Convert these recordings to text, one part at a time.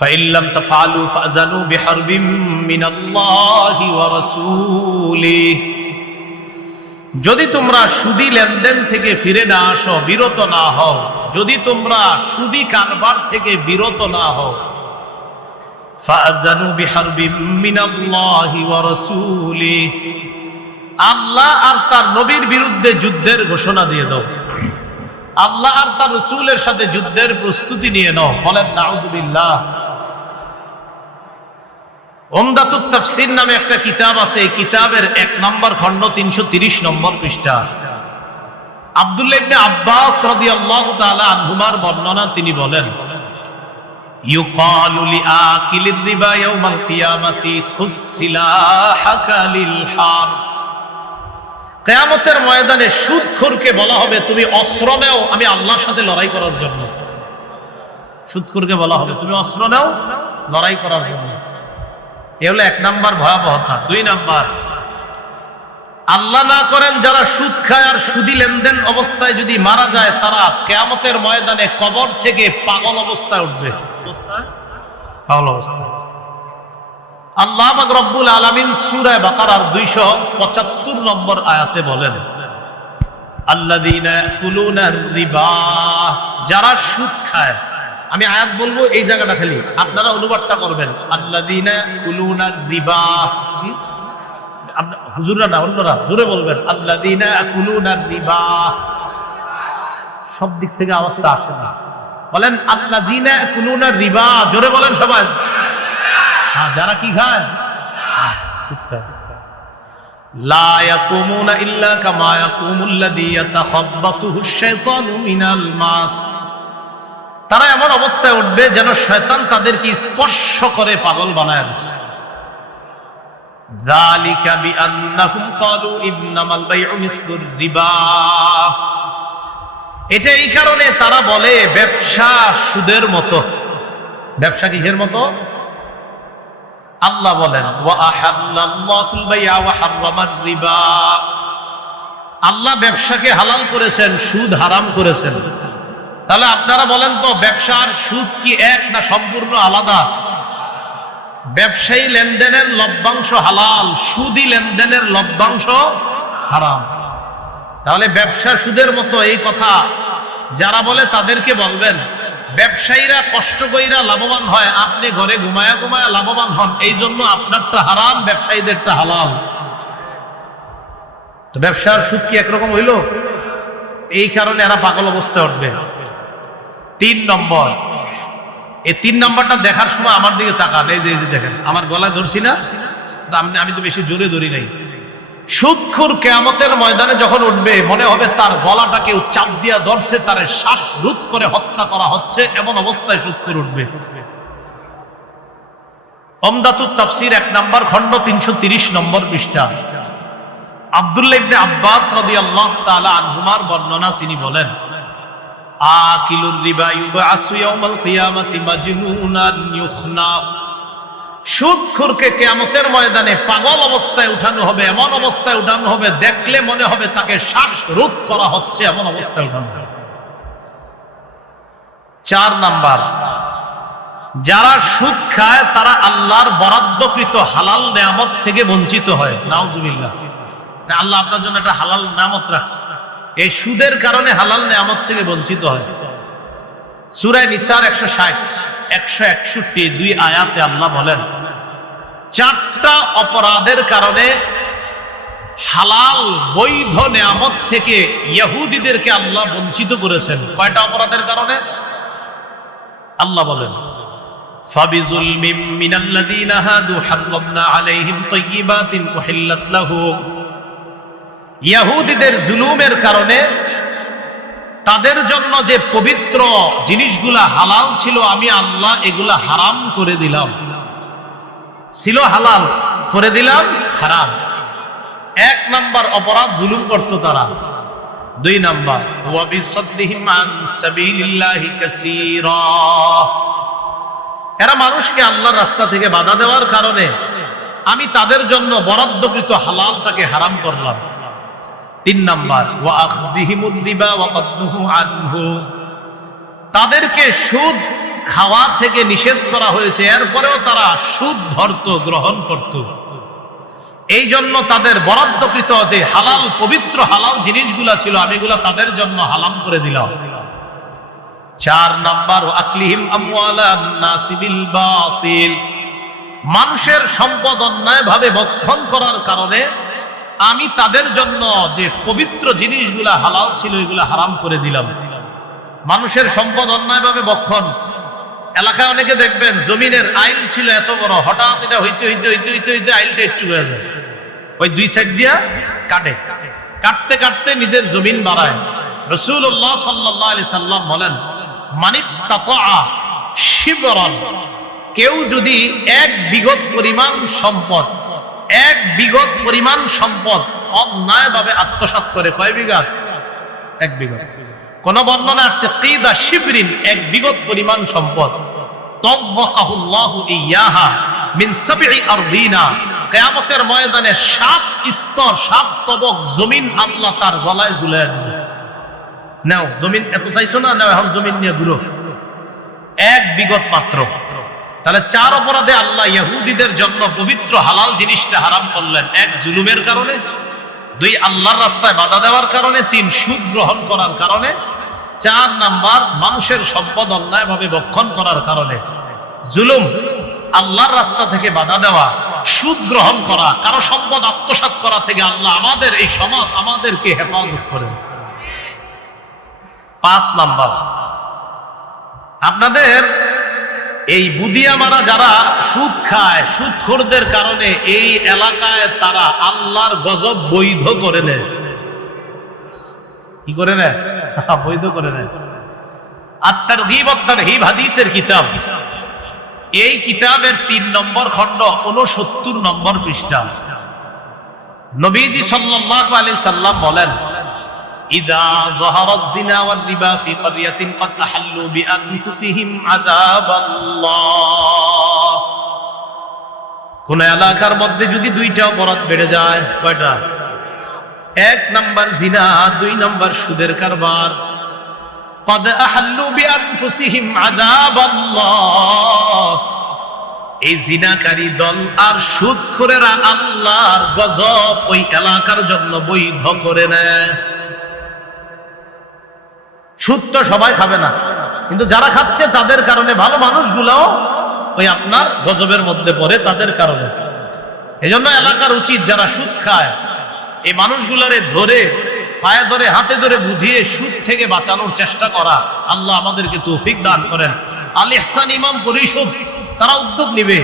فإن لم تفعلوا فأذنوا بحرب من الله ورسوله। যদি তোমরা সুদি লেনদেন থেকে ফিরে না আসো, বিরত না হও, যদি তোমরা সুদি কারবার থেকে বিরত না হও, ফাআযানু বিহারবিম মিনাল্লাহি ওয়া রাসূলিহি, আল্লাহ আর তার নবীর বিরুদ্ধে যুদ্ধের ঘোষণা দিয়ে দাও, আল্লাহ আর তার রাসূলের সাথে যুদ্ধের প্রস্তুতি নিয়ে নাও। বলেন নাউযুবিল্লাহ। উমদাতুত তাফসীর নামে একটা কিতাব আছে, এই কিতাবের 1 নম্বর খণ্ড 330 নম্বর পৃষ্ঠা। আব্দুল্লাহ ইবনে আব্বাস রাদিয়াল্লাহু তাআলা আনহুমার বর্ণনা, তিনি বলেন, ইউকালু লিআকিলির রিবা ইয়াউমাল কিয়ামাতি খুসসিলাহাকা লিল হার। কিয়ামতের ময়দানে সুদখোরকে বলা হবে, তুমি অস্ত্র নাও আমি আল্লাহর সাথে লড়াই করার জন্য। সুদখোরকে বলা হবে, তুমি অস্ত্র নাও লড়াই করার জন্য। এ হলো 1 নম্বর ভয়াবহতা। 2 নম্বর, আল্লাহ না করেন যারা সুদ খায় আর সুদি লেনদেন অবস্থায় যদি মারা যায়, তারা কিয়ামতের ময়দানে কবর থেকে পাগল অবস্থায় উঠবে। পাগল অবস্থায়। আল্লাহ পাক রব্বুল আলামিন সূরা বাকারার 275 নম্বর আয়াতে বলেন, আল্লাযীনা ইয়াকুলুনার রিবা, যারা সুদ খায়। আমি আয়াত বলবো, এই জায়গাটা খালি আপনারা অনুবাদটা করবেন। আল্লাযীনা ইয়াকুলুনার রিবা, হুজুররা না অন্যরা জোরে বলবেন, আল্লাযীনা ইয়াকুলুনার রিবা। সব দিক থেকে আওয়াজটা আসে না, বলেন আল্লাযীনা ইয়াকুলুনার রিবা, জোরে বলেন সবাই। হ্যাঁ, যারা কি খায়? সুদ খায়। লা ইয়াকুমুনা ইল্লা কামা ইয়াকুমুল্লাযী ইয়াতাখাব্বাতুহুশ শাইতানু মিনাল মাস। তারা এমন অবস্থায় উঠবে যেন শয়তান তাদেরকে স্পর্শ করে পাগল বানায় দিচ্ছে। যালিকা বিআন্নাহুম ক্বালু ইন্নামাল বাইউ মিসলুর রিবা। এটা এই কারণে তারা বলে ব্যবসা সুদের মতো। ব্যবসা কিসের মতো? আল্লাহ বলেন, ওয়া আহাল্লাল্লাহুল বাই'a ওয়া হাররামার রিবা। আল্লাহ ব্যবসাকে হালাল করেছেন, সুদ হারাম করেছেন। তাহলে আপনারা বলেন তো, ব্যবসার সুদ কি এক না সম্পূর্ণ আলাদা? ব্যবসায়ী লেনদেনের লভ্যাংশ হালাল, সুদি লেনদেনের লভ্যাংশ হারাম। তাহলে ব্যবসা সুদের মতো এই কথা যারা বলে তাদেরকে বলবেন, ব্যবসায়ীরা কষ্ট কইরা লাভবান হয়, আপনি ঘরে ঘুমায়া ঘুমায়া লাভবান হন, এই জন্য আপনারটা হারাম, ব্যবসায়ীদেরটা হালাল। তো ব্যবসার সুদ কি একরকম হইল? এই কারণে এরা পাগল অবস্থায় উঠবে। 3 নম্বর, এই 3 নম্বরটা দেখার সময় আমার দিকে তাকান। এই যে দেখেন, আমার গলায় ধরছি না, আমি তো বেশি জোরে ধরি নাই। সুদখোর কিয়ামতের ময়দানে যখন উঠবে, মনে হবে তার গলাটা কেউ চাপ দিয়া ধরছে, তার শ্বাস রোধ করে হত্যা করা হচ্ছে, এমন অবস্থায় সুদখোর উঠবে। উমদাতুত তাফসীর 1 নম্বর খণ্ড 330 নম্বর পৃষ্ঠা। আব্দুল্লাহ ইবনে আব্বাস রাদিয়াল্লাহু তাআলা আনহুমার বর্ণনা, তিনি বলেন, আকিলুর রিবা ইউবআসু ইয়াউমাল কিয়ামাতি মাজনুনান ইউখনা। সুদখোরকে কিয়ামতের ময়দানে পাগল অবস্থায় উঠানো হবে, এমন অবস্থায় উঠানো হবে দেখলে মনে হবে তাকে শ্বাসরোধ করা হচ্ছে, এমন অবস্থায় উঠানো হবে। 4 নাম্বার, যারা সুদ খায় তারা আল্লাহর বরাদ্দকৃত হালাল নেয়ামত থেকে বঞ্চিত হয়। নাউজুবিল্লাহ। আল্লাহ আপনার জন্য একটা হালাল নেয়ামত রাখছে, এই সুদের কারণে হালাল নেয়ামত থেকে বঞ্চিত হয়। সূরা নিসার 160, 161, 2 আয়াতে আল্লাহ বলেন, 4টা অপরাধের কারণে হালাল বৈধ নেয়ামত থেকে ইহুদিদেরকে আল্লাহ বঞ্চিত করেছেন। কয়টা অপরাধের কারণে? আল্লাহ বলেন, ফাবিজুলমিম মিনাল্লাযীনা হাদু হাররামনা আলাইহিম তাইয়্যিবাতিন উহিল্লাত লাহুম। ইহুদিদের জুলুমের কারণে তাদের জন্য যে পবিত্র জিনিসগুলা হালাল ছিল, আমি আল্লাহ এগুলা হারাম করে দিলাম। ছিল হালাল, করে দিলাম হারাম। 1 নম্বর অপরাধ, জুলুম করত তারা। 2 নম্বর, ওয়া বিসাদ্দিহিম আন সাবিলিল্লাহি কাসীরা। এরা মানুষকে আল্লাহর রাস্তা থেকে বাধা দেওয়ার কারণে আমি তাদের জন্য বরাদ্দকৃত হালালটাকে হারাম করলাম। 3 নম্বর, ওয়া আখযিহিমুর রিবা ওয়া কদনুহু আনহু। তাদেরকে সুদ খাওয়া থেকে নিষেধ করা হয়েছে, এরপরেও তারা সুদ ধরত, গ্রহণ করত। এই জন্য তাদের বরাদ্দকৃত যে হালাল, পবিত্র হালাল জিনিসগুলা ছিল, আমি এগুলা তাদের জন্য হালাম করে দিলাম। 4 নাম্বার, আকলিহিম আমওয়ালান নাসি বিল বাতিল, মানুষের সম্পদ অন্যায়ভাবে ভক্ষণ করার কারণে আমি তাদের জন্য যে পবিত্র জিনিসগুলা হালাল ছিল এগুলা হারাম করে দিলাম। মানুষের সম্পদ অন্যায়ভাবে ভক্ষণ, এলাকায় অনেকে দেখবেন জমিনের আইল ছিল এত বড়, হঠাৎ এটা হইতে হইতে হইতে হইতে হইতে আইলটা একটু হয়ে যায়, ওই 2 সাইড দিয়া কাটে, কাটতে কাটতে নিজের জমিন বাড়ায়। রাসূলুল্লাহ সাল্লাল্লাহু আলাইহি সাল্লাম বলেন, মানিত্তাতা শিবরান, কেউ যদি 1 বিঘত পরিমাণ সম্পদ, 1 বিঘত পরিমাণ সম্পদ অন্যায়ভাবে আত্মসাৎ করে, কয় বিঘা? 1 বিঘত। কোন বর্ণনা আসছে কিদা শিবরিন, 1 বিঘত পরিমাণ সম্পদ, তাওয়াকাহুল্লাহু ইয়াহা মিন 7 আরদিনা, কিয়ামতের ময়দানে 7 স্তর, 7 তবক জমিন আল্লাহ তার গলায় ঝুলায় দিবে। নাও জমিন এত চাইছো না, নাও এখন জমিন নিয়ে ঘুরো। 1 বিঘত মাত্র। তাহলে 4 অপরাধে আল্লাহ ইহুদিদের জন্য পবিত্র হালাল জিনিসটা হারাম করলেন। 1 জুলুমের কারণে, 2 আল্লাহর রাস্তায় বাধা দেওয়ার কারণে, 3 সুদ গ্রহণ করার কারণে, 4 নাম্বার মানুষের সম্পদ অন্যায়ভাবে ভক্ষণ করার কারণে। জুলুম, আল্লাহর রাস্তা থেকে বাধা দেওয়া, সুদ গ্রহণ করা, কারো সম্পদ আত্মসাৎ করা থেকে আল্লাহ আমাদের এই সমাজ আমাদেরকে হেফাজত করেন। 5 নাম্বার, আপনাদের এই বুদিয়ামারা যারা সুদ খায়, সুদখোরদের কারণে এই এলাকায় তারা আল্লাহর গজব বৈধ করে নেয়। কি করে নেয়? বৈধ করে নেয়। আত-তারগীব ওয়াত-তারহীব হাদিসের কিতাব, এই কিতাবের 3 নম্বর খণ্ড 69 নম্বর পৃষ্ঠা নবীজি সাল্লাল্লাহু আলাইহি সাল্লাম বলেন, ইদা যাহারাজ জিনা ওয়ার রিবা ফি ক্বরিয়াতিন ক্বাদ আহাল্লু বিআনফুসিহিম আযাবাল্লাহ, কোন এলাকার মধ্যে যদি 2টা অপরাধ বেড়ে যায়, কয়টা? 1 নাম্বার জিনা, 2 নাম্বার সুদের কারবার। ক্বাদ আহাল্লু বিআনফুসিহিম আযাবাল্লাহ, এই জিনাকারী দল আর সুদখোরেরা আল্লাহর গজব ওই এলাকার জন্য বৈধ করে নেয়। সুদ তো সবাই খাবে না, কিন্তু যারা খাচ্ছে তাদের কারণে ভালো মানুষগুলোও ওই আপনার গজবের মধ্যে পড়ে তাদের কারণে। এজন্য এলাকার উচিত যারা সুদ খায় এই মানুষগুলোরে ধরে, পায়ে ধরে, হাতে ধরে বুঝিয়ে সুদ থেকে বাঁচানোর চেষ্টা করা। আল্লাহ আমাদেরকে তৌফিক দান করেন। আল ইহসান ইমাম পরিষদ তারা উদ্যোগ নিবে,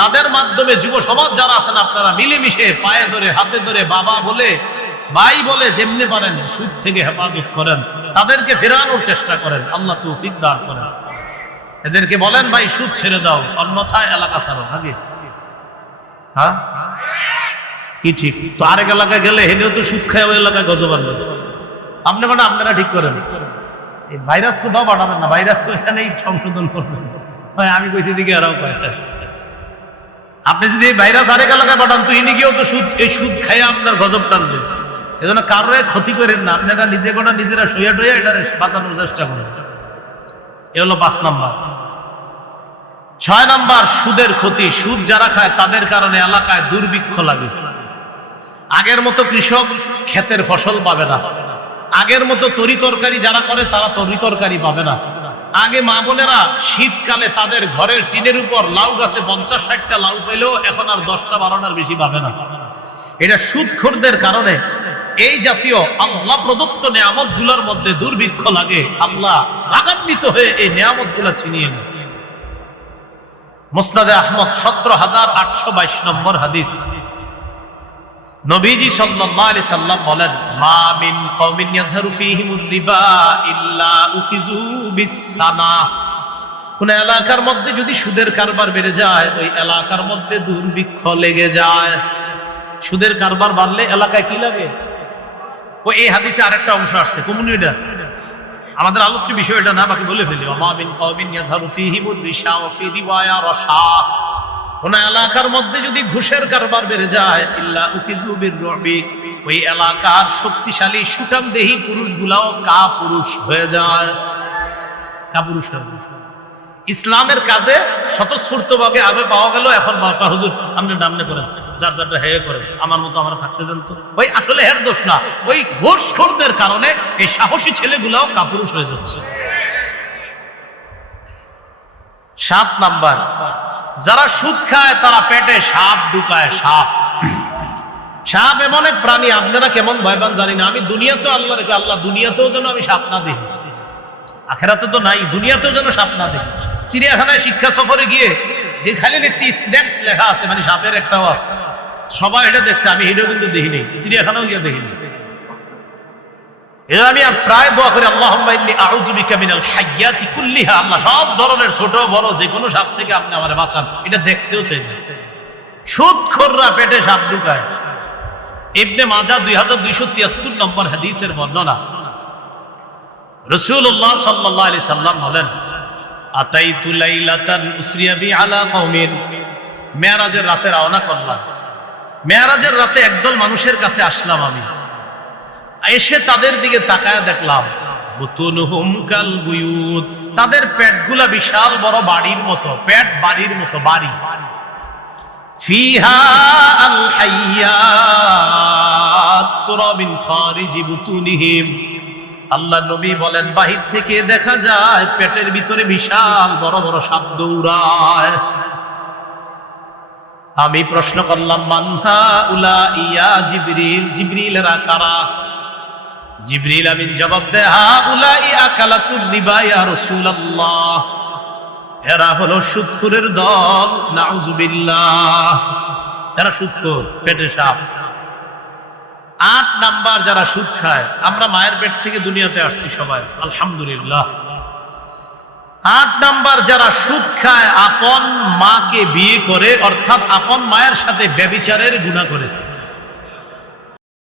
তাদের মাধ্যমে যুব সমাজ যারা আছেন আপনারা মিলেমিশে পায়ে ধরে, হাতে ধরে, বাবা বলে, ভাই বলে, যেমনি পারেন সুদ থেকে হেফাজত করেন, তাদেরকে ফেরানোর চেষ্টা করেন। আল্লাহ তৌফিক দান করেন। এদেরকে বলেন, ভাই সুদ ছেড়ে দাও, অন্যথায় এলাকা ছাড়ো। নাকি? হ্যাঁ, কি ঠিক? তো আরেক এলাকায় গেলে হেনেও তো সুদ খায়, ওই এলাকায় গজব আনবে। আপনি মানে আপনারা ঠিক করেন, এই ভাইরাস কোথাও পাঠাবেন না, ভাইরাস এখানেই সংশোধন করবেন। আমি কইছি দিকে আরও কয়, আপনি যদি এই ভাইরাস আরেক এলাকায় পাঠান তো ইনি গিয়েও তো সুদ, এই সুদ খাইয়া আপনার গজব টানবে। এজন্য কারোর ক্ষতি করেন না, আপনারা নিজে কোনা নিজেরা সইয়া টইয়া এটা বাঁচানোর চেষ্টা করেন। এ হলো 5 নাম্বার। 6 নাম্বার, সুদের ক্ষতি। সুদ যারা খায় তাদের কারণে এলাকায় দুর্ভিক্ষ লাগে। আগের মতো কৃষক ক্ষেতের ফসল পাবে না, আগের মতো তরি তরকারি যারা করে তারা তরি তরকারি পাবে না। আগে মা বোনেরা শীতকালে তাদের ঘরের টিনের উপর লাউ গাছে 50-60টা লাউ পেলেও এখন আর 10-12টার বেশি পাবে না। এটা সুদখোরদের কারণে এই জাতীয় আল্লাহ প্রদত্ত নেয়ামত গুলোর মধ্যে দুর্ভিক্ষ লাগে। আল্লাহ রাগান্বিত হয়ে এই নেয়ামত গুলা ছিনিয়ে নেয়। মুসনাদে আহমদ 17,822 নম্বর হাদিস, নবীজি সাল্লাল্লাহু আলাইহি সাল্লাম বলেন, মা মিন কওমিন ইয়াযহারু ফীহিমুর রিবা ইল্লা উখিযু বিস-সানা, কোন এলাকার মধ্যে যদি সুদের কারবার বেড়ে যায় ওই এলাকার মধ্যে দুর্ভিক্ষ লেগে যায়। সুদের কারবার বাড়লে এলাকায় কি লাগে? ওই এই হাদিসে আরেকটা অংশ আসছে, কমুনিটা আমাদের আলোচ্য বিষয় এটা না, বাকি বলে ফেলি। মা মিন কওমিন ইয়াযহারু ফীহিমুর রিশা ওয়া ফী রিওয়ায়া রাশা, কোন এলাকার মধ্যে যদি ঘুষের কারবার বেড়ে যায় ইল্লা উখিযু বির-রুবি, ওই এলাকার শক্তিশালী সুঠাম দেহী পুরুষগুলাও কাপুরুষ হয়ে যায়। কাপুরুষ হয়ে যায়। ইসলামের কাজে স্বতঃস্ফূর্তভাবে আগে পাওয়া গেল, এখন বাবা হুজুর আপনি নামনে করেন, যার যারটা হেয়ে করেন, আমার মতো আমরা থাকতে দেন তো। ওই আসলে এর দোষ না, ওই ঘোষখোরদের কারণে এই সাহসী ছেলেগুলাও কাপুরুষ হয়ে যাচ্ছে। 7 নাম্বার, যারা সুদ খায় তারা পেটে সাপ ঢুকায়। সাপ সাপ এমন এক প্রাণী, আপনারা কেমন ভয়বান জানি না, আমি দুনিয়াতেও আল্লাহ রেখে আল্লাহ দুনিয়াতেও যেন আমি সাপ না দেখি, আখেরাতে তো নাই, দুনিয়াতেও যেন সাপ না দেখি। চিড়িয়াখানায় শিক্ষা সফরে গিয়ে যে খালি দেখছি স্ন্যাক্স লেখা আছে, মানে সাপের একটাও আছে, সবাই এটা দেখছে, আমি এটাও কিন্তু দেখিনি, চিড়িয়াখানাও গিয়ে দেখিনি। এটা আমি প্রায় দোয়া করি, আল্লাহুম্মা ইন্নী আউযু বিকা মিনাল হাইয়াতি কুল্লিহা, আল্লাহ সব ধরনের ছোট বড় যে কোনো সাপ থেকে আপনি আমারে বাঁচান, এটা দেখতেও চাই না। সুদখোররা পেটে সাপ ঢুকায়। ইবনে মাজাহ 2273 নম্বর হাদিসের বর্ণনা, রাসূলুল্লাহ সাল্লাল্লাহু আলাইহি সাল্লাম বলেন, আতাইতু লাইলাতান উসরিয়া বি আলা কওমিন, মেরাজের রাতে রওনা করলাম, মেরাজের রাতে একদল মানুষের কাছে আসলাম আমি, এসে তাদের দিকে তাকায় দেখলাম, বুতুনহুম কাল বুয়ুত, তাদের পেটগুলা বিশাল বড় বাড়ির মতো, পেট বাড়ির মতো, বাড়ি। ফিহা আল হাইয়াত তুরা মিন খারিজি বুতুনিহিম, আল্লাহ নবী বলেন বাহির থেকে দেখা যায় পেটের ভিতরে বিশাল বড় বড় সাপ দৌড়ায়। আমি প্রশ্ন করলাম, মানহা উলা ইয়া জিবরিল, জিবরিলেরা কারা? জিবরিল আমিন জবাব দেয়, হা উলাই আকালাতুর রিবা ইয়া রাসূলুল্লাহ, এরা হলো সুদখোরের দল, নাউযুবিল্লাহ, এরা সুদখোর, পেটে সাপ। 8 নাম্বার, যারা সুদ খায়, আমরা মায়ের পেট থেকে দুনিয়াতে আসছি সবাই, আলহামদুলিল্লাহ। 8 নাম্বার, যারা সুদ খায়, আপন মাকে বিয়ে করে, অর্থাৎ আপন মায়ের সাথে ব্যভিচারের গুনাহ করে।